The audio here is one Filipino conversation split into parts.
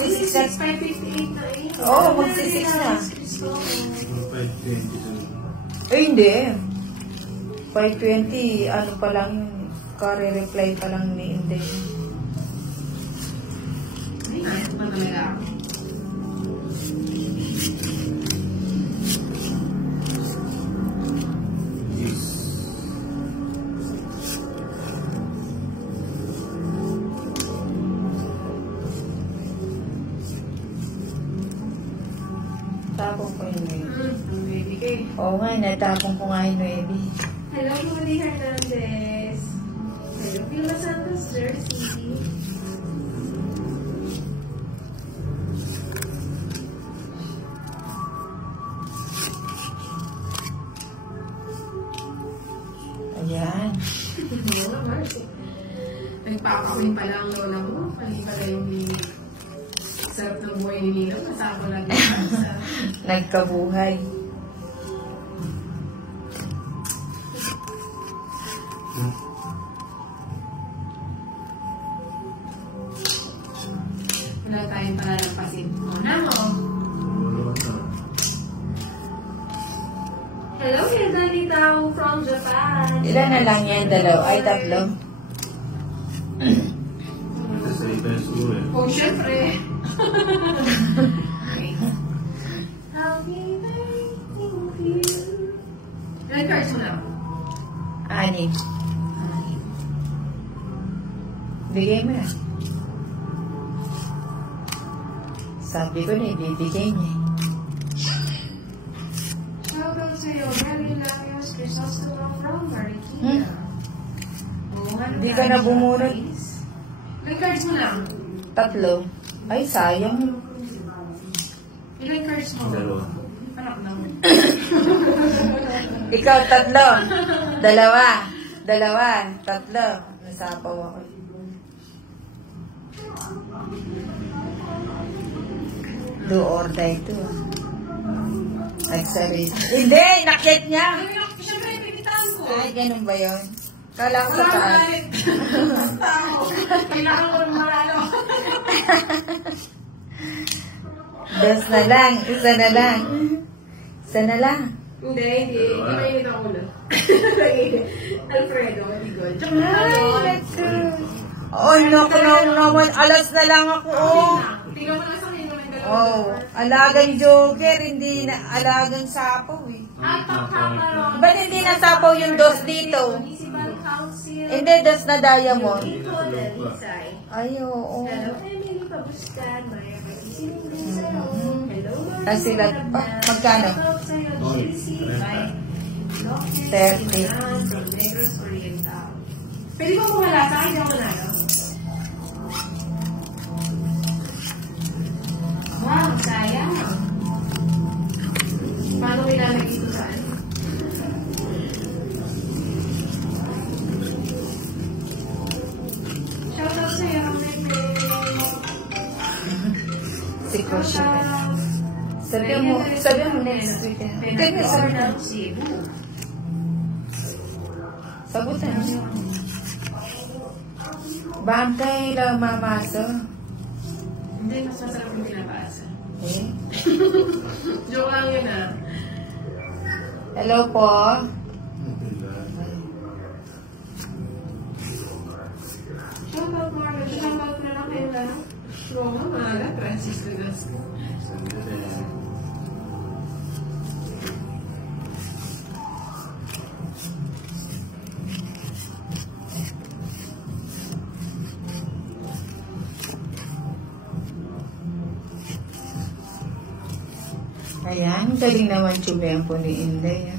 magsisix na. 5:58 na eh. Oo, magsisix na. 5:20. Eh, hindi. 5:20, ano pa lang yun. Kare-reply pa lang ni Inday. Ay, ano pa talaga ako? Tapong ko yung Nuevi. Ang baby kay. Oo nga, natapong ko nga yung Nuevi. Hello, Rudy Hernandez. Hello, Vilma Santos, Jersey. Ayan. Oo, Marcy. Nagpapakawin pala ang lola mo. Mali pala yung sarap ng buhay ni Nino. Kasama lagi sa... Nagkabuhay. Wala tayong palalampasin. O, Namo. Hello, Hilda Litao from Japan. Ilan na lang yan? Dalaw? Ay, tatlo. Oh, syempre. Okay. I'll be waiting for you. Ilan cards mo na? 6. Bigay mo na. Sabi ko na, ibibigay niya. Shoutout sa'yo, Mary Larios Crisostolo from Marikina. Hindi ka na bumunod. Ilan cards mo lang? 3. Ay, sayang. Ilan cards mo? 2. Anak na mo. Ikaw, 3. 2. 3. Nasapaw ako. Do or die to. Nagsabi. Hindi! Nakit niya! Siyempre, pinitaan ko. Ay, ganun ba yun? Kala ko sa taas. Kailangan ko ng maralo. Dos na lang. Isa na lang. Isa na lang. Hindi. Hindi mainit ang ulo. Alfredo, hindi ko. Ay, naku. Oh, naku naman. Alas na lang ako. Oh. Tingnan mo na sa akin naman dalawa. Oh, alagang joker. Hindi na alagang sapaw eh. Ba't hindi nasapaw yung dos dito? Hindi, dos na diamond. Ay, oo. Kasi lahat pa. Magkano? 30. Pwede ba kumala sa akin? Hindi ako manalo. Wow, sayang. Paano kailangan ito saan? Shoutout sa'yo, Si Koshi. Sabi mo next week. Hindi, sagutan. Sagutan niyo. Bantay lang mamasa. Hindi, mas masarap yung pinabasa. Eh? Joke lang yun ah. Hello po. Shoutout Marlon. Shoutout na lang kayo lang. Roma, maaga. Francisco Gasco. Ayan, galing naman tsubehan po ni Inday.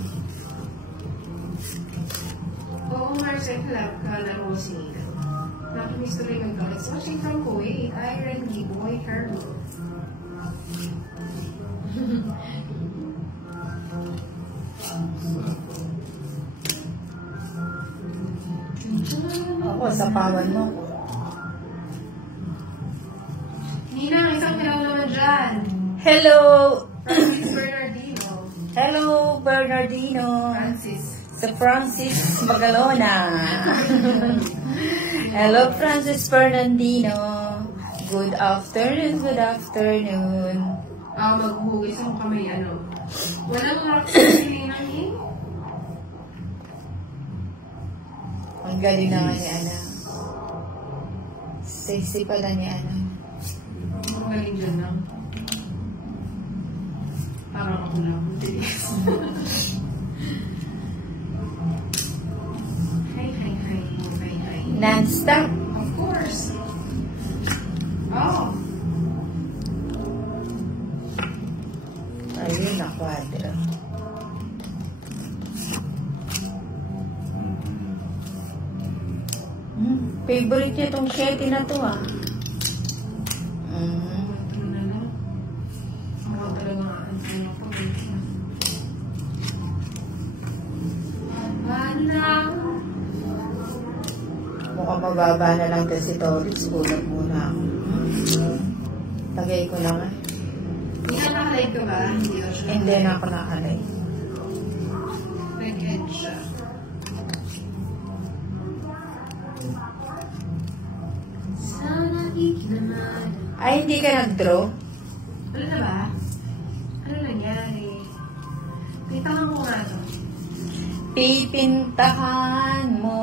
Oo, Marcel Club. Kala mo si Nina. Nakimiss tuloy ng college. Watching from Kuwait. Iron B-Boy Herbo. Ako, sa pawan mo. Nina, isang pilaw naman dyan. Hello! Francis Bernardino. Hello, Bernardino. Francis. Sa Francis Magalona. Hello, Francis Bernardino. Good afternoon, good afternoon. Maghuhugis ako kami, ano. Walang rock sa silingan eh. Ang galing naman ni Ana. Sexy pala ni Ana. Ang galing dyan lang. Parang ako lang. Hi. Non-stop. Of course. Oh. Ayun, na kwadro. Favorite niya itong Shetty na to ah. Ano na lang. Ako talaga ano po. Mukhang mababa na lang ito si Torix. Gulat muna ako. Tagay ko na nga. Hindi ka nakalive ka ba? Hindi na ako nakalay. Nag-end siya. Ay, hindi ka nag-draw? Ano na ba? Ano nangyari? Pintahan mo nga ito. Pipintahan mo,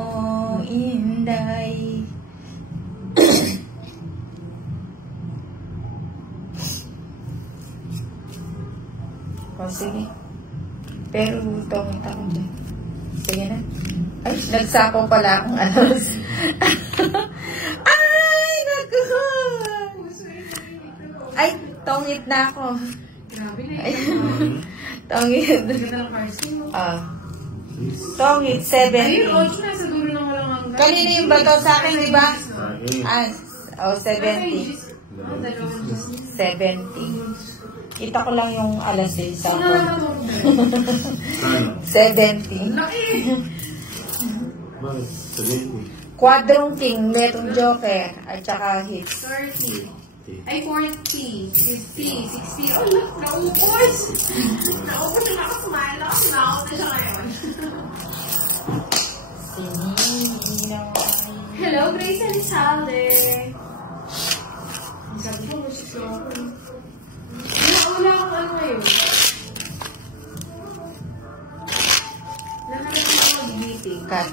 Inday. O, sige. Pero, tungit ako dyan. Sige na. Ay, nagsapaw pala akong anos. Ay, naku! Ay, tungit na ako. Grabe na Ay, yun. tungit. Ganda ng parsley mo. Tungit, 70. Ayun, 8 na sa dulo ng walang hanggan. Kanina yung bato sa akin, di ba? Ah, 70. Dalawang 70. Kita ko lang yung alas 6 sa Ano ako. na 70. Laki! Bakit? 70. Quadrong king, metong joker, at saka hits. 30. Ay, 40. 50. 60. Oh, look! Naubos! Naubos na ako. Smile ako. Naubos na siya ngayon. Sininaw. Hello, Grace Elizalde. Sabi ko, music ko ako. Wala akong ano ngayon. Nakakita ako mag-meeting. Cut.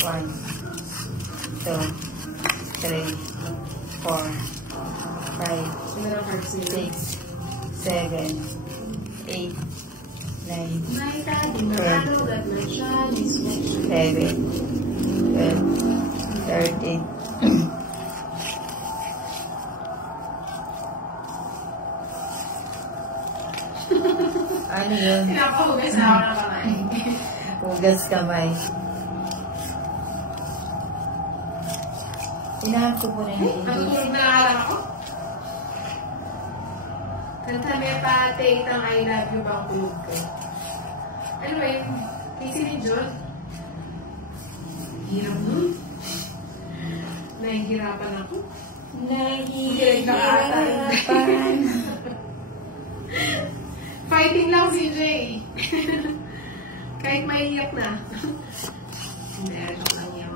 1, 2, 3, 4, 5, Sino na cards nila? 6, 7, 8, 9, My daddy, Marado, got my Chinese connection. 11, 12, 13. Ano yun? Pinapahugas na ako ng kamay. Hugas kamay. Inahan ko po na yung Natutulog na lang ako. Kanta may pate, itang I love you bang tulog ko. Ano ba yun? Casey ni John? Hirap nun. Nahihirapan ako. Nahihirapan. Fighting lang si Jay. Kahit maiiyak na. Meron lang yan.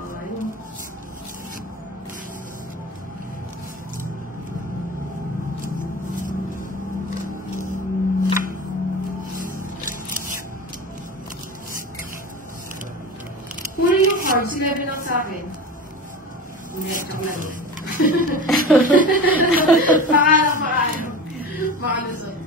Kunin yung cards, 11 lang sa akin. Hindi, joke lang yan. Baka lusot.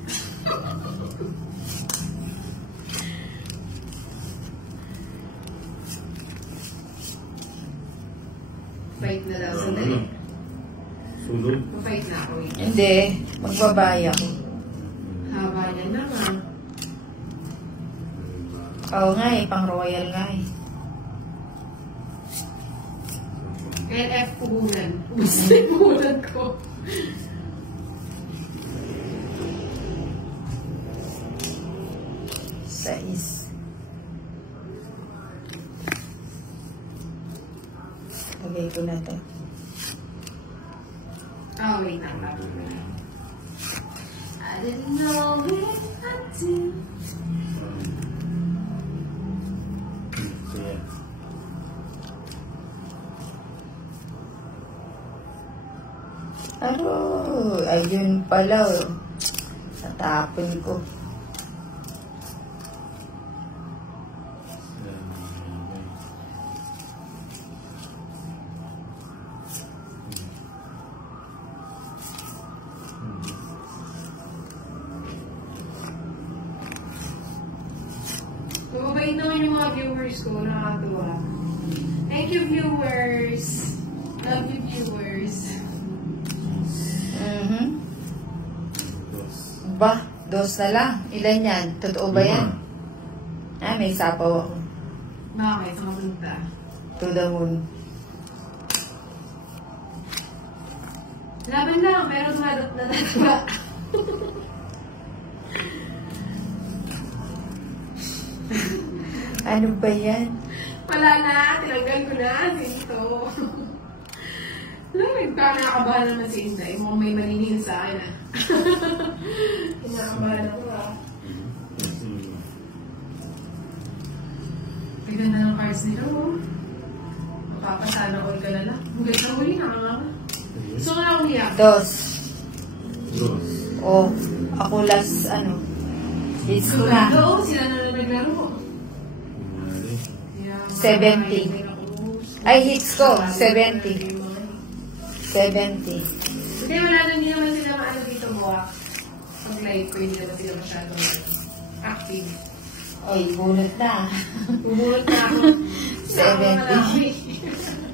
Fight na daw. Sandali. Sulog? Fight na ako eh. Hindi. Magbabaya ko. Haba niya naman. Oo nga eh. Pang royal nga eh. LF puhunan. Basta yung puhunan ko. Sais. Lagay ko na to. Oh, wait lang. I didn't know it until... Sige. Ayun pala. Natapon ko. Mababait naman yung mga viewers ko, nakakatuwa. Thank you, viewers. Love you, viewers. Ba, dos na lang. Ilan yan? Totoo ba yan? May sapaw ako. Bakit? Saan punta? To the moon. Laban lang, pero natatawa. Ano ba yan? Wala na, tinanggal ko na dito. Alam mo, nakakabahan naman si Inday. Mukhang may maningin sa akin ah. Kinakabahan ako ah. Tignan na ng cards nila oh. Mapapasana all ka na lang. Ang ganda huli, nakakama. Gusto ko na umiyak. Dos. Ako last, hits ko na. Oo, sila na naglaro. 70. Ay, hits ko. 70. 70. Hindi, wala na, hindi naman sila maano dito buwak. Pag live ko, hindi naman sila masyadong active. Oy, bunot na. Bumulot na ako. 70.